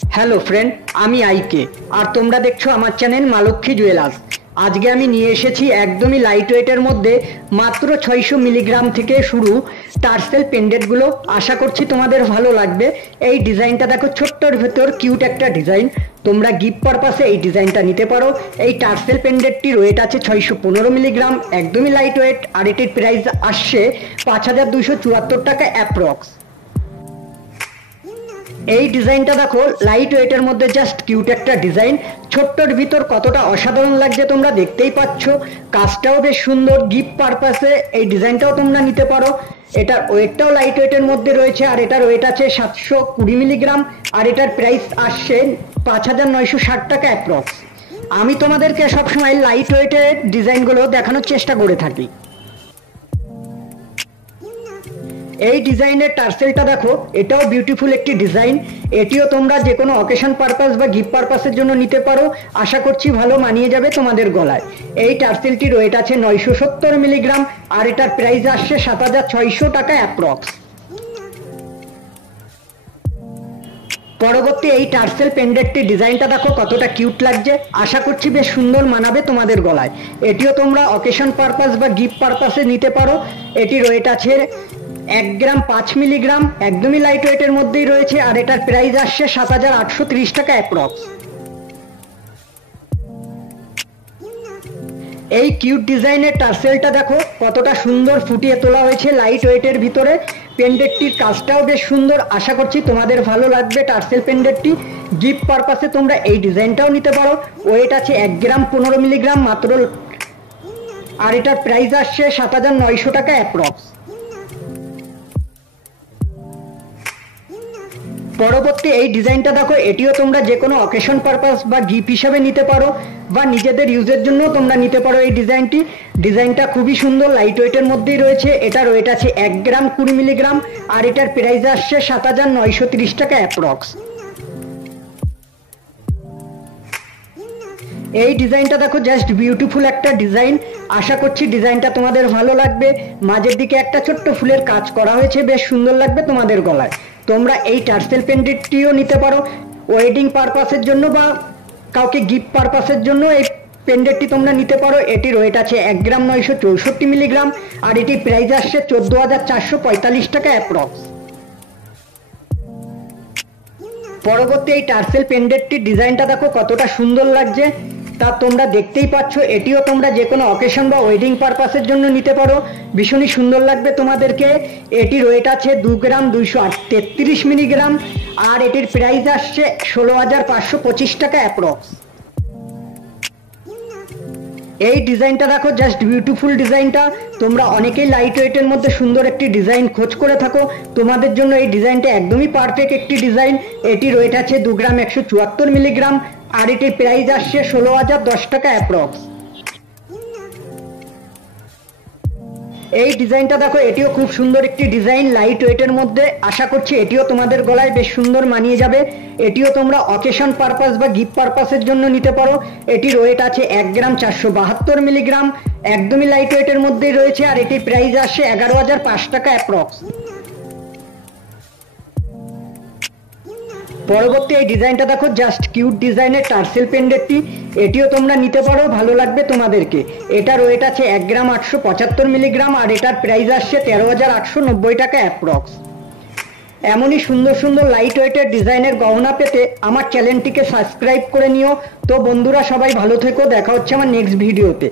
Hello friend, আমি আইকে আর তোমরা দেখছো আমার চ্যানেল মা লক্ষ্মী জুয়েলার্স। আজকে আমি নিয়ে এসেছি একদমই লাইট ওয়েটের মধ্যে মাত্র 600 মিলিগ্রাম থেকে শুরু টার্সেল পেন্ডেন্টগুলো। আশা করছি তোমাদের ভালো লাগবে। এই ডিজাইনটা দেখো, ছোট্টর ভেতর কিউট একটা ডিজাইন। তোমরা গিফট পারপাসে এই ডিজাইনটা নিতে পারো। এই টার্সেল পেন্ডেন্টটির ওয়েট আছে 615 মিলিগ্রাম, একদমই লাইট ওয়েট, আর এটির প্রাইস আসছে 5274 টাকা অ্যাপ্রক্স। এই ডিজাইনটা দেখো, লাইট ওয়েটের মধ্যে জাস্ট কিউট একটা ডিজাইন। ছোট্টর ভিতর কতটা অসাধারণ লাগছে তোমরা দেখতেই পাচ্ছ। কাজটাও বেশ সুন্দর। গিফট পারপাসে এই ডিজাইনটাও তোমরা নিতে পারো। এটার ওয়েটটাও লাইট ওয়েটের মধ্যে রয়েছে, আর এটার ওয়েট আছে 720 মিলিগ্রাম, আর এটার প্রাইস আসছে 5960 টাকা অ্যাপ্রক্স। আমি তোমাদেরকে সবসময় লাইট ওয়েটের ডিজাইনগুলো দেখানোর চেষ্টা করে থাকি। এই ডিজাইনের টার্সেলটা দেখো, এটাও বিউটিফুল একটি ডিজাইন। এটিও তোমরা যে কোনো অকেশন পারপাস বা গিফট পারপাসের জন্য নিতে পারো। আশা করছি ভালো মানিয়ে যাবে তোমাদের গলায়। এই টার্সেলটির ওয়েট আছে 970 মিলিগ্রাম, আর এটার প্রাইস আসছে 7600 টাকা অ্যাপ্রক্স। পরবর্তী এই টার্সেল পেন্ডেন্টটির ডিজাইনটা দেখো কতটা কিউট লাগছে। আশা করছি বেশ সুন্দর মানাবে তোমাদের গলায়। এটিও তোমরা অকেশন পারপাস বা গিফট পারপাসে নিতে পারো। এটির ওয়েট আছে 1 গ্রাম 5 মিলিগ্রাম, একদমই লাইট ওয়েটের মধ্যেই রয়েছে, আর এটার প্রাইস আসছে 7830 টাকা অ্যাপ্রক্স। এই কিউট ডিজাইনের টার্সেলটা দেখো কতটা সুন্দর ফুটিয়ে তোলা হয়েছে লাইট ওয়েটের ভিতরে। পেন্ডেন্টটির কাজটাও বেশ সুন্দর। আশা করছি তোমাদের ভালো লাগবে টার্সেল পেন্ডেন্টটি। গিফট পারপাসে তোমরা এই ডিজাইনটাও নিতে পারো। ওয়েট আছে 1 গ্রাম 15 মিলিগ্রাম মাত্র, আর এটার প্রাইস আসছে 7900 টাকা অ্যাপ্রক্স। পরবর্তী এই ডিজাইনটা দেখো, এটিও তোমরা যে কোনো অকেশন পারপাস বা গিফট হিসাবে নিতে পারো, বা নিজেদের ইউজের জন্য তোমরা নিতে পারো এই ডিজাইনটা খুবই সুন্দর, লাইট ওয়েটের মধ্যেই রয়েছে। এটার ওয়েট আছে 1 গ্রাম 20 মিলিগ্রাম, আর এটার প্রাইস আসছে 7930 টাকা অ্যাপ্রক্স। এই ডিজাইনটা দেখো, জাস্ট বিউটিফুল একটা ডিজাইন। আশা করছি ডিজাইনটা তোমাদের ভালো লাগবে। মাঝের দিকে একটা ছোট্ট ফুলের কাজ করা হয়েছে, বেশ সুন্দর লাগবে তোমাদের গলায়। তোমরা এই টার্সেল পেন্ডেন্টটিও নিতে পারো ওয়েডিং পারপাসের জন্য বা কাউকে গিফট পারপাসের জন্য। এই পেন্ডেন্টটি তোমরা নিতে পারো। এটির ওয়েট আছে 1 গ্রাম 964 মিলিগ্রাম, আর এটির প্রাইস আসছে 14445 টাকা অ্যাপ্রক্স। পরবর্তী এই টার্সেল পেন্ডেন্টটির ডিজাইনটা দেখো কতটা সুন্দর লাগছে, তা তোমরা দেখতেই পাচ্ছ। এটিও তোমরা যে কোনো অকেশন বা ওয়েডিং পারপাসের জন্য নিতে পারো। ভীষণই সুন্দর লাগবে তোমাদেরকে। এটির ওয়েট আছে 2 গ্রাম 233 মিলিগ্রাম, আর এটির প্রাইস আসছে 16525 টাকা অ্যাপ্রক্স। এই ডিজাইনটা দেখো, জাস্ট বিউটিফুল ডিজাইনটা। তোমরা অনেকেই লাইট ওয়েটের মধ্যে সুন্দর একটি ডিজাইন খোঁজ করে থাকো। তোমাদের জন্য এই ডিজাইনটা একদমই পারফেক্ট একটি ডিজাইন। এটির ওয়েট আছে 2 গ্রাম 174 মিলিগ্রাম, আর এটির প্রাইস আসছে 16010 টাকা অ্যাপ্রক্স। এই ডিজাইনটা দেখো, এটিও খুব সুন্দর একটি ডিজাইন লাইট ওয়েটের মধ্যে। আশা করছি এটিও তোমাদের গলায় বেশ সুন্দর মানিয়ে যাবে। এটিও তোমরা অকেশন পারপাস বা গিফট পারপাসের জন্য নিতে পারো। এটির ওয়েট আছে 1 গ্রাম 472 মিলিগ্রাম, একদমই লাইট ওয়েটের মধ্যেই রয়েছে, আর এটির প্রাইস আসছে 11005 টাকা অ্যাপ্রক্স। পরবর্তী এই ডিজাইনটা দেখো, জাস্ট কিউট ডিজাইনের টার্সেল পেন্ডেন্টটি। এটিও তোমরা নিতে পারো, ভালো লাগবে তোমাদেরকে। এটার ওয়েট আছে 1 গ্রাম 875 মিলিগ্রাম, আর এটার প্রাইস আসছে 13890 টাকা অ্যাপ্রক্স। এমনই সুন্দর সুন্দর লাইট ওয়েটের ডিজাইনের গহনা পেতে আমার চ্যানেলটিকে সাবস্ক্রাইব করে নিও। তো বন্ধুরা, সবাই ভালো থেকো। দেখা হচ্ছে আমার নেক্সট ভিডিওতে।